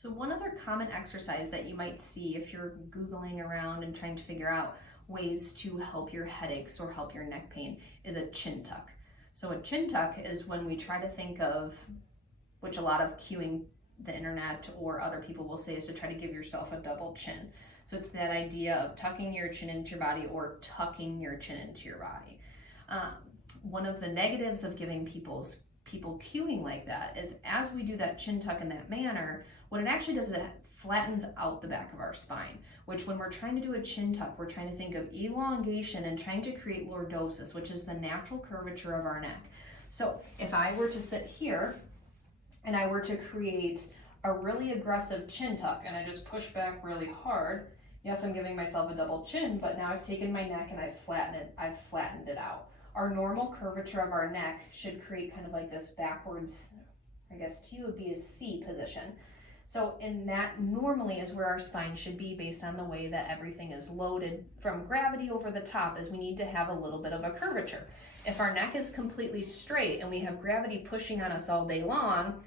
So one other common exercise that you might see if you're Googling around and trying to figure out ways to help your headaches or help your neck pain is a chin tuck. So a chin tuck is when we try to think of, which a lot of cueing the internet or other people will say, is to try to give yourself a double chin. So it's that idea of tucking your chin into your body or tucking your chin into your body. One of the negatives of giving people cueing like that is as we do that chin tuck in that manner, what it actually does is it flattens out the back of our spine, which when we're trying to do a chin tuck, we're trying to think of elongation and trying to create lordosis, which is the natural curvature of our neck. So if I were to sit here and I were to create a really aggressive chin tuck and I just push back really hard, yes, I'm giving myself a double chin, but now I've taken my neck and I've flattened it out. Our normal curvature of our neck should create kind of like this backwards, I guess to you would be a C position. So in that normally is where our spine should be based on the way that everything is loaded from gravity over the top, is we need to have a little bit of a curvature. If our neck is completely straight and we have gravity pushing on us all day long,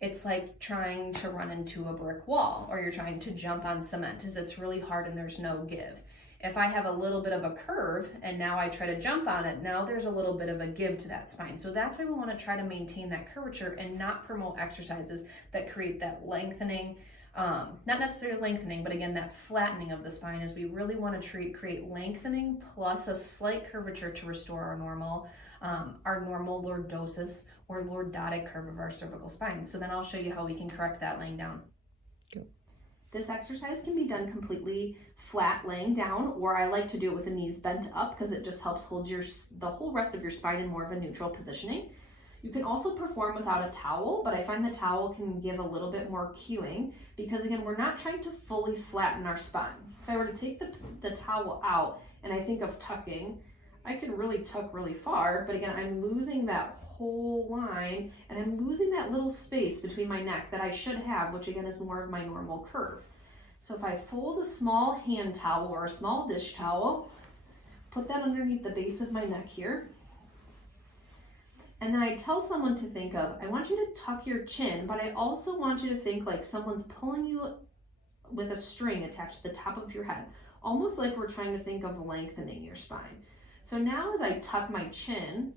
it's like trying to run into a brick wall, or you're trying to jump on cement, is it's really hard and there's no give. If I have a little bit of a curve and now I try to jump on it, now there's a little bit of a give to that spine. So that's why we want to try to maintain that curvature and not promote exercises that create that lengthening, not necessarily lengthening, but again, that flattening of the spine, is we really want to create lengthening plus a slight curvature to restore our normal lordosis or lordotic curve of our cervical spine. So then I'll show you how we can correct that laying down. This exercise can be done completely flat laying down, or I like to do it with the knees bent up because it just helps hold the whole rest of your spine in more of a neutral positioning. You can also perform without a towel, but I find the towel can give a little bit more cueing because again, we're not trying to fully flatten our spine. If I were to take the towel out and I think of tucking, I can really tuck really far, but again, I'm losing that whole line and I'm losing that little space between my neck that I should have, which again is more of my normal curve. So if I fold a small hand towel or a small dish towel, put that underneath the base of my neck here, and then I tell someone to think of, I want you to tuck your chin, but I also want you to think like someone's pulling you with a string attached to the top of your head, almost like we're trying to think of lengthening your spine. So now as I tuck my chin,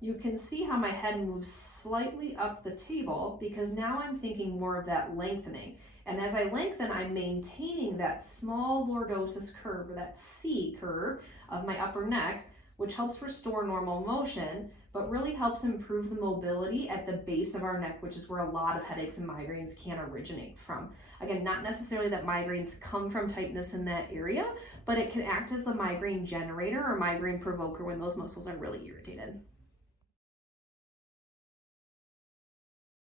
you can see how my head moves slightly up the table because now I'm thinking more of that lengthening. And as I lengthen, I'm maintaining that small lordosis curve, or that C curve of my upper neck, which helps restore normal motion, but really helps improve the mobility at the base of our neck, which is where a lot of headaches and migraines can originate from. Again, not necessarily that migraines come from tightness in that area, but it can act as a migraine generator or migraine provoker when those muscles are really irritated.